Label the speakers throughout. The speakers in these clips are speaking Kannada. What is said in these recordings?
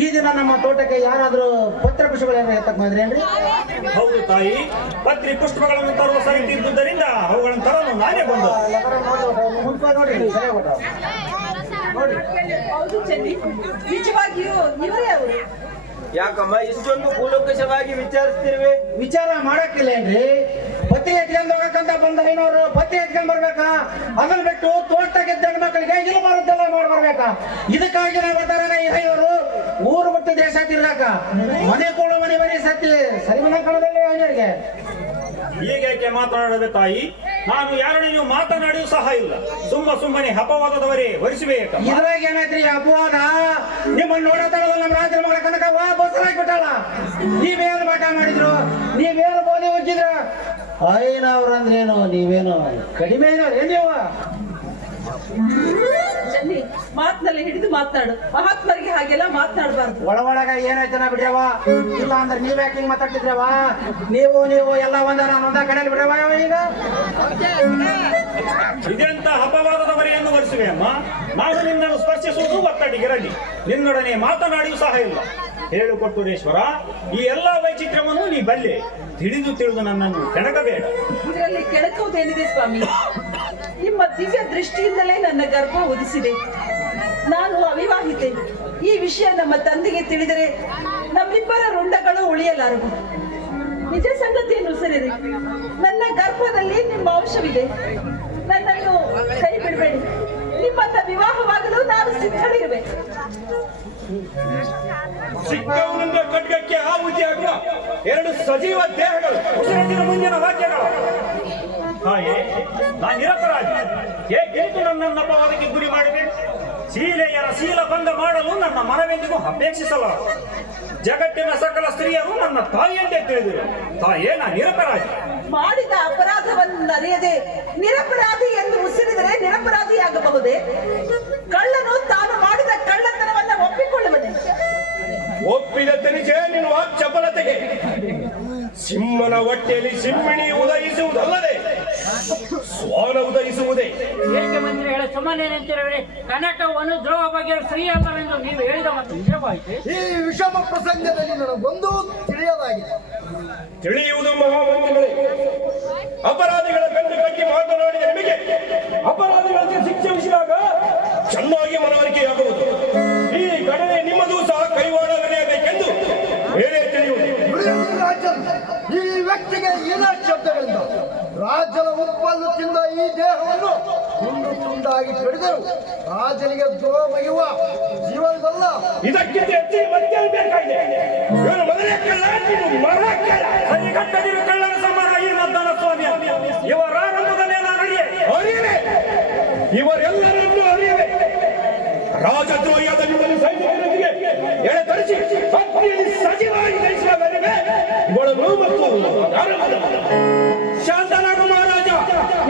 Speaker 1: ಈ ದಿನ ನಮ್ಮ ತೋಟಕ್ಕೆ ಯಾರಾದ್ರೂ ಪತ್ರ ಪುಷ್ಪಗಳನ್ನು ಎತ್ತಕ್ ಬಂದ್ರೇನ್ರಿ
Speaker 2: ಹೌದು ತಾಯಿ. ಪತ್ರಿ ಪುಷ್ಪಗಳನ್ನು ತರುವ ಸಮಿತಿ ಇದ್ದುದರಿಂದ ಅವುಗಳನ್ನು ತರಲು ನಾನೇ ಬಂದು.
Speaker 1: ಮುಂಚೆ ನೋಡಿ ಸರಿಯಾಗಿ ಕೊಟ್ಟ. ನೋಡಿ.
Speaker 3: ಹೌದು ಚೆನ್ನಿ. ನಿಜವಾಗಿಯೂ ಇವರೇ ಅವರು.
Speaker 4: ಯಾಕಮ್ಮ ಇಷ್ಟೊಂದು ಕೂಲಂಕಷವಾಗಿ ವಿಚಾರಿಸ್ತಿರುವೆ?
Speaker 1: ವಿಚಾರ ಮಾಡಕ್ಕಿಲ್ಲೇನ್ರಿ ಪತಿ ಎತ್ಕೊಂಡ್ ಹೋಗಕ್ಕಂತ ಬಂದ ಐನೋರು ಪತಿ ಎತ್ಕೊಂಡ್ ಬರ್ಬೇಕಾ? ಅದನ್ನ ಬಿಟ್ಟು ತೋಟಕ್ಕೆ ಗಂಡ ಮಕ್ಕಳಿಗೆ ಇಲ್ಲಿ ಬರುತ್ತಲ್ಲ ನೋಡ್ ಬರ್ಬೇಕಾ? ಇದಕ್ಕಾಗಿ ನಾವು ಬರ್ತಾರ ಊರು ಬಿಟ್ಟು ದೇಶ ತಿರ್ಗಾಕ ಮನೆ ಕೊಡು ಮನೆ ಮನೆ ಸತ್ತಿ ಸರಿ ಮನೆ ಕಣದಲ್ಲಿ ಐನೋರಿಗೆ.
Speaker 2: ಹೀಗೇಕೆ ಮಾತನಾಡದೆ ತಾಯಿ? ನಾನು ಯಾರೊಡನೆಯೂ ಮಾತನಾಡಿಯೂ ಸಹ ಇಲ್ಲ. ಸುಮ್ಮ ಸುಮ್ಮನೆ ಅಪವಾದದವರೇ ವರಿಸಬೇಕು.
Speaker 1: ಇದ್ರಾಗ ಏನಾಯ್ತ್ರಿ ಅಪವಾದ? ನಿಮ್ಮನ್ನು ನೋಡತಾರಲ್ಲ ನಮ್ಮ ರಾಜ್ಯ ಮಗಳ ಕನಕ ವಾ ಬಸರಾಗಿ ಬಿಟ್ಟಾಳ ನೀವೇನು ಪಾಠ ಮಾಡಿದ್ರು? ನೀವೇನು ಬೋಲಿ ಉಜ್ಜಿದ್ರ? ಐನವ್ರಂದ್ರೇನು ನೀವೇನು ಕಡಿಮೆ ಏನೋ ನೀವು
Speaker 3: ಚೆನ್ನಿ ಮಾತಿನಲ್ಲಿ ಹಿಡಿದು ಮಾತನಾಡು. ಮಹಾತ್ಮರಿಗೆ ಹಾಗೆಲ್ಲ ಮಾತನಾಡಬಾರ್ದು.
Speaker 1: ಒಳ ಒಳಗ ಏನಾಯ್ತನ ಬಿಡ್ಯವ ಇಲ್ಲ ಅಂದ್ರೆ ನೀವ್ ಯಾಕೆ ಹಿಂಗ್ ಮಾತಾಡ್ತಿದ್ರವ ನೀವು ನೀವು ಎಲ್ಲ ಒಂದ ನಾನು ಒಂದ ಕಡೆಯಲ್ಲಿ ಬಿಡವ ಈಗ?
Speaker 2: ಇದೆಂತ ಅಪವಾದದವರೇ ಬರೆಯನ್ನು ವರಿಸುವೆ ಅಮ್ಮ? ನಾನು ನಿನ್ನನ್ನು ಸ್ಪರ್ಶಿಸುವುದು ಒತ್ತಡಿಗಿರಲಿ ನಿನ್ನೊಡನೆ ಮಾತನಾಡಿಯೂ ಸಹ ಇಲ್ಲ. ಹೇಳು ಕೊಟ್ಟೂರೇಶ್ವರ, ಈ ಎಲ್ಲ ವೈಚಿತ್ರ್ಯವನ್ನು ನೀ ಬಲ್ಲೆ. ತಿಳಿದು ತಿಳಿದು ನನ್ನನ್ನು ಕೆಣಕಬೇಡ.
Speaker 3: ಇದರಲ್ಲಿ ಕೆಣಕುವುದೇನಿದೆ ಸ್ವಾಮಿ? ನಿಮ್ಮ ದಿವ್ಯ ದೃಷ್ಟಿಯಿಂದಲೇ ನನ್ನ ಗರ್ಭ ಉದಿಸಿದೆ. ನಾನು ಅವಿವಾಹಿತೆ. ಈ ವಿಷಯ ನಮ್ಮ ತಂದೆಗೆ ತಿಳಿದರೆ ನಮ್ಮಿಬ್ಬರ ರುಂಡಗಳು ಉಳಿಯಲಾರವು. ನಿಜ ಸಂಗತಿಯನ್ನು ಸರಿರಿ ನನ್ನ ಗರ್ಭದಲ್ಲಿ ನಿಮ್ಮ ಅಂಶವಿದೆ ನನ್ನನ್ನು ಕೈ ಬಿಡಬೇಡಿ. ನಿಮ್ಮನ್ನ ವಿವಾಹವಾಗಲು ನಾನು ಸಿದ್ಧಳಿರುವೆ
Speaker 4: ಸಿಕ್ಕವನಿಂದ ಖಡ್ಗಕ್ಕೆ ಆಹುತಿ ಹಾಕುವ ಎರಡು ಸಜೀವ ದೇಹಗಳು.
Speaker 2: ಉಸಿರತ್ತಿನ ಮುಂದಿನ ವಾಕ್ಯಗಳು. ಹಾಗೆ ನಾನು ನಿರಪರಾಧಿ. ಹೇಗೆಂದು ನನ್ನ ಅಪವಾದಕ್ಕೆ ಗುರಿ ಮಾಡಿದೆ? ಶೀಲೆಯರ ಶೀಲ ಬಂದ ಮಾಡಲು ನನ್ನ ಮನವೆಂದಿಗೂ ಅಪೇಕ್ಷಿಸಲ್ಲ. ಜಗತ್ತಿನ ಸಕಲ ಸ್ತ್ರೀಯರು ನನ್ನ ತಾಯಿಯಂತೆ ತಿಳಿದರು. ತಾಯೇ, ನಾನು ನಿರಪರಾಧಿ.
Speaker 3: ಮಾಡಿದ ಅಪರಾಧವನ್ನು ಅರಿಯದೆ ನಿರಪರಾಧಿ
Speaker 4: ಸಿಂಹನ ಹೊಟ್ಟೆಯಲ್ಲಿ ಸಿಂಹಿಣಿ ಉದಯಿಸುವುದಲ್ಲದೆ ಸ್ವಾನ ಉದಯಿಸುವುದೇ.
Speaker 5: ಏಕೆ ಮಂದಿರ ಹೇಳ ಸುಮ್ಮನೆ ನಿಂತಿರುವಿರಿ. ಕನಕವನ್ನು ದ್ರೋಹ ಬಗ್ಗೆ ಸ್ತ್ರೀ ಅಲ್ಲವೆಂದು ನೀವು ಹೇಳಿದ ಮತ್ತು ನಿಜವಾಯಿತು.
Speaker 6: ಈ ವಿಷಮ ಪ್ರಸಂಗದಲ್ಲಿ ನನಗೊಂದು ತಿಳಿಯದಾಗಿದೆ.
Speaker 4: ತಿಳಿಯುವುದು ಮಹಾಮಂತ್ರಿಗಳೇ. ಅಪರಾಧಿಗಳ ಕಂಡು ಕಟ್ಟಿ ಮಾತನಾಡಿದ ನಿಮಗೆ ಅಪರಾಧಿಗಳಿಗೆ ಶಿಕ್ಷೆ ವಿಷಯ ಚೆನ್ನಾಗಿ ಮನವರಿಕೆಯಾಗುವುದು.
Speaker 6: ರಾಜ್ಯದ ತಿಂದ ಈ ದೇಹವನ್ನು ತುಂಡು ತುಂಡಾಗಿ ಕಡಿದರು. ರಾಜನಿಗೆ ದ್ರೋಹ ಬಗೆಯುವ ಜೀವನದಲ್ಲ.
Speaker 4: ಇದಕ್ಕಿಂತ ಮತ್ತೇನು ಬೇಕಾಗಿದೆ. ಕಳ್ಳ ನೀನು ಮರ ಕಳ್ಳ
Speaker 2: ಕೈಗಟ್ಟದಿರು ಕಳ್ಳನ ಸಮಾನ ಈ ಮದ್ದನ ಸ್ವಾಮಿ. ಇವರಾರಂಭದಲ್ಲೇ ನಾನು ಅರಿಯೆ.
Speaker 4: ಅರಿವೆ ಇವರೆಲ್ಲರನ್ನೂ ಅರಿವೆ ರಾಜದ್ರೋಹಿಯಾದ ನಿಮ್ಮನ್ನು ಸೈನಿಕರೊಂದಿಗೆ ಮೇರೆಗೆ ಇವಳನ್ನು ಮತ್ತು ಯಾರನ್ನು
Speaker 7: ಶಾಂತನಾಗು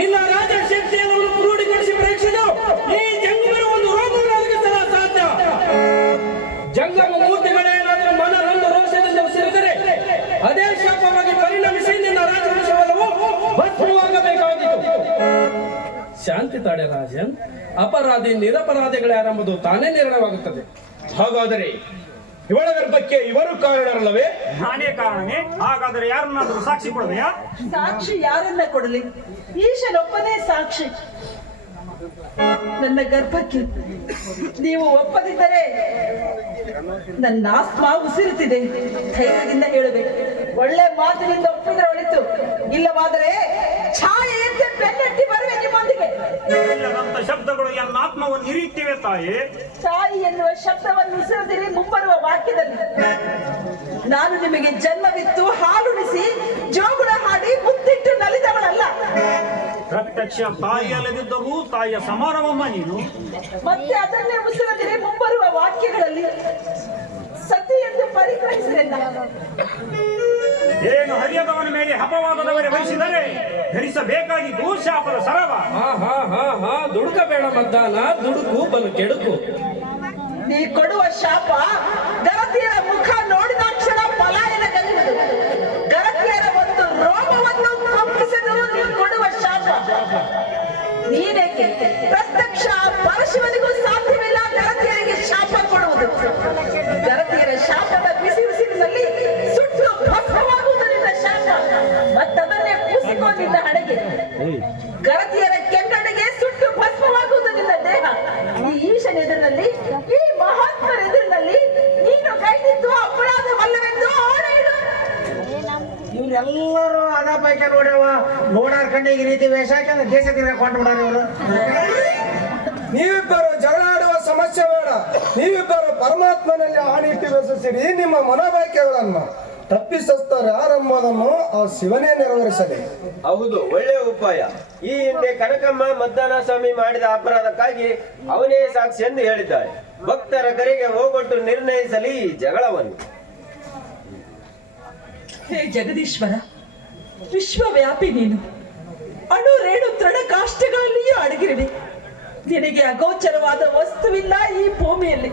Speaker 7: ನಿನ್ನ ರಾಜ ಶಕ್ತಿಯನ್ನು ಕ್ರೋಢೀಕರಿಸಿ ಪರೀಕ್ಷಿಸು. ಈ ಜಂಗಮರು ಒಂದು ರೋಗವನ್ನು ಒದಗಿಸಲು ಸಾಧ್ಯ. ಜಂಗಮ ಮೂರ್ತಿಗಳೇನಾದರೂ ಮನರಂದು ರೋಷದಿಂದ ಉಸಿರಿದರೆ ಅದೇ ಶಾಪವಾಗಿ ಪರಿಣಮಿಸಿ ನಿನ್ನ ರಾಜವಂಶವಲ್ಲವೂ ಭಸ್ಮವಾಗಬೇಕಾಗಿತ್ತು. ಶಾಂತಿ ತಾಳೆ ರಾಜನ್ ಅಪರಾಧಿ ನಿರಪರಾಧಿಗಳ್ಯಾರೆಂಬುದು ತಾನೇ ನಿರ್ಣಯವಾಗುತ್ತದೆ.
Speaker 4: ಹಾಗಾದರೆ ಇವಳ ಗರ್ಭಕ್ಕೆ ಇವರು ಕಾರಣರಲ್ಲವೇ?
Speaker 2: ನಾನೇ ಕಾರಣನೇ. ಹಾಗಾದರೆ ಯಾರನ್ನಾದರೂ ಸಾಕ್ಷಿ ಕೊಡಲಿಯಾ
Speaker 3: ಸಾಕ್ಷಿ ಯಾರನ್ನ ಕೊಡಲಿ? ಈಶನೊಬ್ಬನೇ ಸಾಕ್ಷಿ. ನನ್ನ ಗರ್ಭಕ್ಕೆ ನೀವು ಒಪ್ಪದಿದ್ದರೆ ನನ್ನ ಆತ್ಮ ಉಸಿರುತ್ತಿದೆ ಧೈರ್ಯದಿಂದ ಹೇಳಬೇಕು ಒಳ್ಳೆ ಮಾತಿನಿಂದ ಒಪ್ಪಿದ್ರೆ ಒಳಿತು. ಇಲ್ಲವಾದರೆ ಛಾಯೆಯಂತೆ ಬೆನ್ನಟ್ಟಿ ಬರುವೆ.
Speaker 2: ಇಲ್ಲದಂತ ಶಬ್ದಗಳು ಎಲ್ಲ ಆತ್ಮವನ್ನು ಇರಿಯುತ್ತಿವೆ ತಾಯಿ.
Speaker 3: ತಾಯಿ ಎನ್ನುವ ಶಬ್ದವನ್ನು ಉಸಿರದಿರಿ ಮುಂಬರುವ ವಾಕ್ಯದಲ್ಲಿ. ನಾನು ನಿಮಗೆ ಜನ್ಮವಿತ್ತು ಹಾಲುಣಿಸಿ ಜೋಗುಳ ಹಾಡಿ ಮುತ್ತಿಟ್ಟು ನಲಿದವಳಲ್ಲ.
Speaker 2: ಪ್ರತ್ಯಕ್ಷ ತಾಯಿ ಅಲ್ಲದಿದ್ದರೂ ತಾಯಿಯ ಸಮಾರಂಭ ನೀನು.
Speaker 3: ಮತ್ತೆ ಅದನ್ನೇ ಉಸಿರದಿರಿ ಮುಂಬರುವ ವಾಕ್ಯಗಳಲ್ಲಿ.
Speaker 2: ಏನು ಹರಿಯದವನ ಮೇಲೆ ಅಪವಾದದವರೇ ವಹಿಸಿದರೆ ಧರಿಸಬೇಕಾಗಿ ದೂಶಾಪದ ಸರವ.
Speaker 7: ಹಾ ಹಾ ಹಾ ದುಡುಕಬೇಡ ಮದ್ದಾನ ದುಡುಕು ಬಲು ಕೆಡುಕು.
Speaker 3: ನೀ ಕೊಡುವ ಶಾಪ ಗರತಿಯರ ಮುಖ ನೋಡಿದ ಕ್ಷಣ ಪಲಾಯನಗಲಿರುವುದು ಗರತಿಯರ ಒಂದು ರೋಮವನ್ನು ನೀ ಕೊಡುವ ಶಾಪ. ನೀನೇಕೆ ಪ್ರತ್ಯಕ್ಷ ಪರಶಿವನಿಗೂ
Speaker 1: ಇವ್ರೆಲ್ಲರೂ ನೋಡ್ಯಾವ? ನೋಡಾರ್ ಕಣ್ಣಿಗೆ ಈ ರೀತಿ ವೇಷ ಹಾಕಿ ದೇಶ ತಿರ್ಗ ಕೊಂಡು ಬಿಡಾರ ಇವರು.
Speaker 6: ನೀವಿಬ್ಬರು ಜಗಳಾಡುವ ಸಮಸ್ಯೆ ಬೇಡ. ನೀವಿಬ್ಬರು ಪರಮಾತ್ಮನಲ್ಲಿ ಆಣಿಟ್ಟು ಬೆಸಸಿರಿ ನಿಮ್ಮ ಮನೋಬಯಕೆಗಳನ್ನು ತಪ್ಪಿಸಸ್ತಾರೆ. ಆರಂಭವನ್ನು ಆ ಶಿವನೇ ನೆರವೇರಿಸಲಿ.
Speaker 8: ಹೌದು ಒಳ್ಳೆಯ ಉಪಾಯ. ಈ ಹಿಂದೆ ಕನಕಮ್ಮ ಮದ್ದಾನ ಸ್ವಾಮಿ ಮಾಡಿದ ಅಪರಾಧಕ್ಕಾಗಿ ಅವನೇ ಸಾಕ್ಷಿ ಎಂದು ಹೇಳಿದ್ದಾರೆ. ಭಕ್ತರ ಕರೆಗೆ ಹೋಗೊಟ್ಟು ನಿರ್ಣಯಿಸಲಿ ಈ ಜಗಳವನ್ನು.
Speaker 3: ಹೇ ಜಗದೀಶ್ವರ ವಿಶ್ವವ್ಯಾಪಿ ನೀನು. ಅಣು ರೇಣು ತೃಣ ಕಾಷ್ಟಗಳಲ್ಲಿಯೂ ಅಡಗಿರುವೆ. ನಿನಗೆ ಅಗೋಚರವಾದ ವಸ್ತುವಿಲ್ಲ ಈ ಭೂಮಿಯಲ್ಲಿ.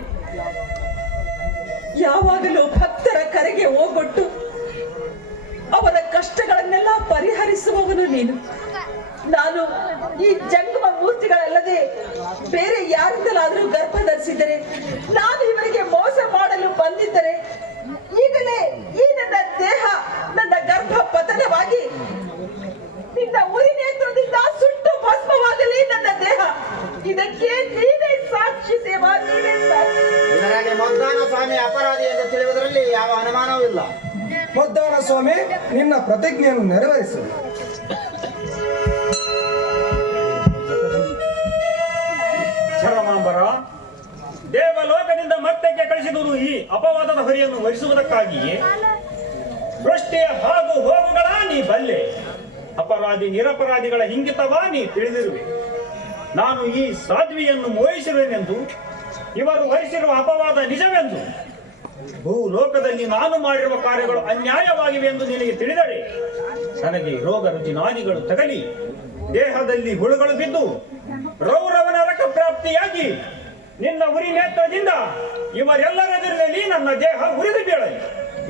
Speaker 3: ಯಾವಾಗಲೂ ಭಕ್ತರ ಕರೆಗೆ ಹೋಗೊಟ್ಟು ಅವರ ಕಷ್ಟಗಳನ್ನೆಲ್ಲ ಪರಿಹರಿಸುವವನು ನೀನು. ನಾನು ಈ ಜಂಗಮ ಮೂರ್ತಿಗಳಲ್ಲದೆ ಬೇರೆ ಯಾರಿಂದಲಾದರೂ ಗರ್ಭ ಧರಿಸಿದರೆ, ನಾನು ಇವರಿಗೆ ಮೋಸ ಮಾಡಲು ಬಂದಿದ್ದರೆ ಈಗಲೇ ಈ ನನ್ನ ದೇಹ ನನ್ನ ಪತನವಾಗಿ ನಿನ್ನ ಉರಿ ನೇತ್ರದಿಂದ ಸುಟ್ಟು ಭಸ್ಮವಾಗಲಿ ನನ್ನ ದೇಹ. ಇದಕ್ಕೆ ನೀನೇ ಸಾಕ್ಷಿ ದೇವ ನೀನೇ ಸಾಕ್ಷಿ.
Speaker 1: ಇದರಲ್ಲಿ ಮದ್ದಾನ ಸ್ವಾಮಿ ಅಪರಾಧಿ ಎಂದು ತಿಳಿಯುವುದರಲ್ಲಿ ಯಾವ ಅನುಮಾನವೂ ಇಲ್ಲ.
Speaker 6: ಮೊದ್ದಾನ ಸ್ವಾಮಿ ನಿನ್ನ ಪ್ರತಿಜ್ಞೆಯನ್ನು ನೆರವೇರಿಸು.
Speaker 2: ಚರಮಾಂಬರ ದೇವಲೋಕದಿಂದ ಮತ್ತಕ್ಕೆ ಕಳಿಸಿದುದು ಈ ಅಪವಾದದ ಹೊರೆಯನ್ನು ವರಿಸುವುದಕ್ಕಾಗಿಯೇ ಸೃಷ್ಟಿಯ ಹಾಗೂ ಹೋಗುಗಳ ನೀ ಬಲ್ಲೆ. ಅಪರಾಧಿ ನಿರಪರಾಧಿಗಳ ಹಿಂಗಿತವ ನೀ ತಿಳಿದಿರುವೆ. ನಾನು ಈ ಸಾಧ್ವಿಯನ್ನು ಮೋಹಿಸಿರುವೆನೆಂದು, ಇವರು ವಹಿಸಿರುವ ಅಪವಾದ ನಿಜವೆಂದು. ಭೂಲೋಕದಲ್ಲಿ ನಾನು ಮಾಡಿರುವ ಕಾರ್ಯಗಳು ಅನ್ಯಾಯವಾಗಿವೆ ಎಂದು ನಿನಗೆ ತಿಳಿದರೆ, ನನಗೆ ರೋಗ ರುಜಿನಾದಿಗಳು ತಗಲಿ. ದೇಹದಲ್ಲಿ ಹುಳುಗಳು ಬಿದ್ದು, ರೌರವನ ರಕ ಪ್ರಾಪ್ತಿಯಾಗಿ ನಿನ್ನ ಉರಿ ನೇತ್ರದಿಂದ ಇವರೆಲ್ಲರೆದುರಿನಲ್ಲಿ ನನ್ನ ದೇಹ ಉರಿದು ಬೀಳಲಿ.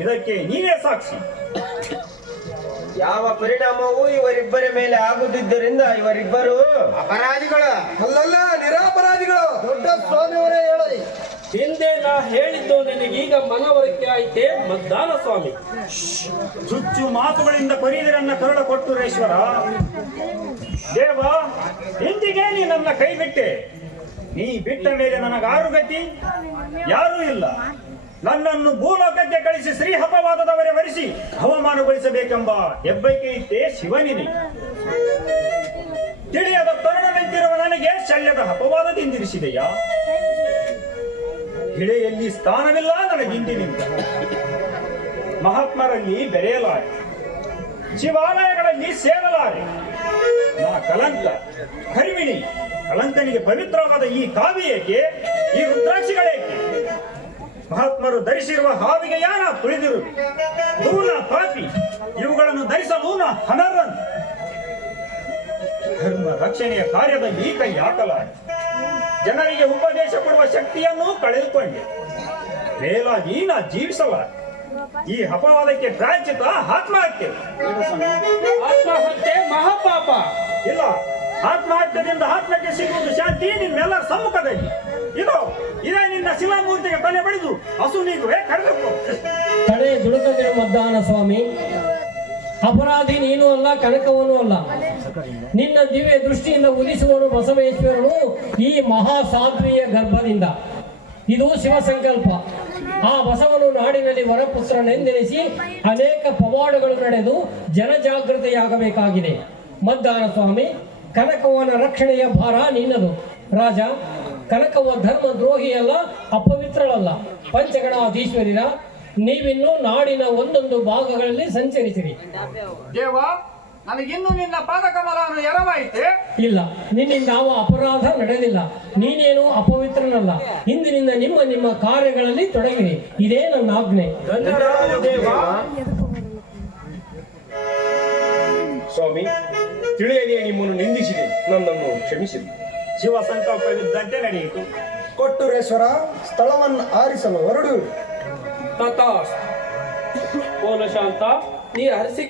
Speaker 2: ಇದಕ್ಕೆ ನೀನೇ ಸಾಕ್ಷಿ.
Speaker 8: ಯಾವ ಪರಿಣಾಮವೂ ಇವರಿಬ್ಬರ ಮೇಲೆ ಆಗುತ್ತಿದ್ದರಿಂದ ಇವರಿಬ್ಬರು
Speaker 1: ಅಪರಾಧಿಗಳು
Speaker 6: ಅಲ್ಲಲ್ಲ ನಿರಾಪರಾಧಿಗಳು. ದೊಡ್ಡ ಸ್ವಾಮಿಯವರೇ ಹೇಳಿ.
Speaker 7: ಹಿಂದೆ ನಾ ಹೇಳಿದ್ದು ನಿನಗೀಗ ಮನವರಿಕೆ ಆಯ್ತೆ ಮದ್ದಾನ ಸ್ವಾಮಿ.
Speaker 2: ಚುಚ್ಚು ಮಾತುಗಳಿಂದ ಕೊರಿಯರನ್ನ ಕರುಳ ಕೊಟ್ಟುರೇಶ್ವರ ದೇವ ಇಂದಿಗೆ ನೀ ನನ್ನ ಕೈ ಬಿಟ್ಟೆ. ನೀ ಬಿಟ್ಟ ಮೇಲೆ ನನಗಾರು ಗತಿ? ಯಾರೂ ಇಲ್ಲ. ನನ್ನನ್ನು ಭೂಲೋಕಕ್ಕೆ ಕಳಿಸಿ ಶ್ರೀ ಹಪವಾದದವರೇ ವರಿಸಿ ಅವಮಾನಗೊಳಿಸಬೇಕೆಂಬ ಹೆಬ್ಬೈಕೆ ಇತ್ತೇ ಶಿವನಿನಿ ತಿಳಿಯದ ತರುಣನಂತಿರುವ ನನಗೆ ಶಲ್ಯದ ಅಪವಾದದಿಂದಿರಿಸಿದೆಯಾ ಹಿಳೆಯಲ್ಲಿ ಸ್ಥಾನವಿಲ್ಲ ನನಗಿಂದಿನಿಂದ. ಮಹಾತ್ಮರಲ್ಲಿ ಬೆರೆಯಲಾರೆ. ಶಿವಾಲಯಗಳಲ್ಲಿ ಸೇರಲಾರೆ. ನಾ ಕಲಂಕ ಕರಿಮಿಣಿ ಕಲಂಕನಿಗೆ ಪವಿತ್ರವಾದ ಈ ಕಾವ್ಯಕ್ಕೆ ಈ ರುದ್ರಾಕ್ಷಿಗಳೇಕೆ? ಮಹಾತ್ಮರು ಧರಿಸಿರುವ ಹಾವಿಗೆ ಯಾರ ತುಳಿದಿರು? ಧೂಳ ಪಾಪಿ ಇವುಗಳನ್ನು ಧರಿಸಲು ಹನರನ್ ಧರ್ಮ ರಕ್ಷಣೆಯ ಕಾರ್ಯದಲ್ಲಿ ಕೈ ಹಾಕಲಾರೆ ಜನರಿಗೆ ಉಪದೇಶ ಕೊಡುವ ಶಕ್ತಿಯನ್ನು ಕಳೆದುಕೊಂಡೆ. ಮೇಲಾಗಿ ನೀನ ಜೀವಿಸಲ ಈ ಅಪವಾದಕ್ಕೆ ಪ್ರಾಯಚಿತ ಆತ್ಮಹತ್ಯೆ.
Speaker 7: ಆತ್ಮಹತ್ಯೆ ಮಹಾಪಾಪ.
Speaker 2: ಇಲ್ಲ ಆತ್ಮಹತ್ಯೆಯಿಂದ ಆತ್ಮಕ್ಕೆ ಸಿಗುವುದು ಶಾಂತಿ ನಿಮ್ಮೆಲ್ಲರ ಸಮ್ಮುಖದಲ್ಲಿ. ಇದು, ಇದೇ ನಿನ್ನ ಶಿಲಾಮೂರ್ತಿಗೆ ತಲೆ ಬಡಿದು ಹಸು ನೀಗುವೆ ಕರೆದುಕೋ
Speaker 9: ತಡೆ ದುಡುಕದಿರು ಮದ್ದಾನ ಸ್ವಾಮಿ. ಅಪರಾಧಿ ನೀನು ಅಲ್ಲ, ಕನಕವನು ಅಲ್ಲ. ನಿನ್ನ ದಿವ್ಯ ದೃಷ್ಟಿಯಿಂದ ಉದಿಸುವನು ಬಸವೇಶ್ವರನು ಈ ಮಹಾ ಸಾಧ್ವಿಯ ಗರ್ಭದಿಂದ. ಇದು ಶಿವ ಸಂಕಲ್ಪ ಆ ಬಸವನು ನಾಡಿನಲ್ಲಿ ವರಪುತ್ರನೆಂದೆನಿಸಿ ಅನೇಕ ಪವಾಡಗಳು ನಡೆದು ಜನಜಾಗೃತಿಯಾಗಬೇಕಾಗಿದೆ. ಮದ್ದಾನ ಸ್ವಾಮಿ ಕನಕವನ ರಕ್ಷಣೆಯ ಭಾರ ನಿನ್ನದು. ರಾಜ ಕನಕವ ಧರ್ಮ ದ್ರೋಹಿಯಲ್ಲ ಅಪವಿತ್ರಳಲ್ಲ. ಪಂಚಗಣಾಧೀಶ್ವರಿರ ನೀವಿನ್ನು ನಾಡಿನ ಒಂದೊಂದು ಭಾಗಗಳಲ್ಲಿ ಸಂಚರಿಸಿರಿ.
Speaker 2: ದೇವ ನನಗಿನ್ನು ನಿನ್ನ ಪಾದಕಮಲವನ್ನು ಎರವಾಯಿತೆ
Speaker 9: ಇಲ್ಲ ನಿನ್ನಿಂದ ಯಾವ ಅಪರಾಧ ನಡೆದಿಲ್ಲ. ನೀನೇನು ಅಪವಿತ್ರನಲ್ಲ. ಇಂದಿನಿಂದ ನಿಮ್ಮ ನಿಮ್ಮ ಕಾರ್ಯಗಳಲ್ಲಿ ತೊಡಗಿರಿ. ಇದೇ ನನ್ನ ಆಜ್ಞೆ.
Speaker 4: ಸ್ವಾಮಿ ತಿಳಿಯದೆ ನಿಮ್ಮನ್ನು ನಿಂದಿಸಿದೆ. ನನ್ನನ್ನು ಕ್ಷಮಿಸಿದೆ
Speaker 2: ಶಿವ ಸಂಕಲ್ಪವಿದ್ದಂತೆ ನಡೆಯಿತು.
Speaker 6: ಕೊಟ್ಟುರೇಶ್ವರ ಸ್ಥಳವನ್ನು ಆರಿಸಲು ಹೊರಡು
Speaker 7: ತಥಾಸ್ತು. ಪೋಲ ಶಾಂತ ನೀ ಹರಿಸಿ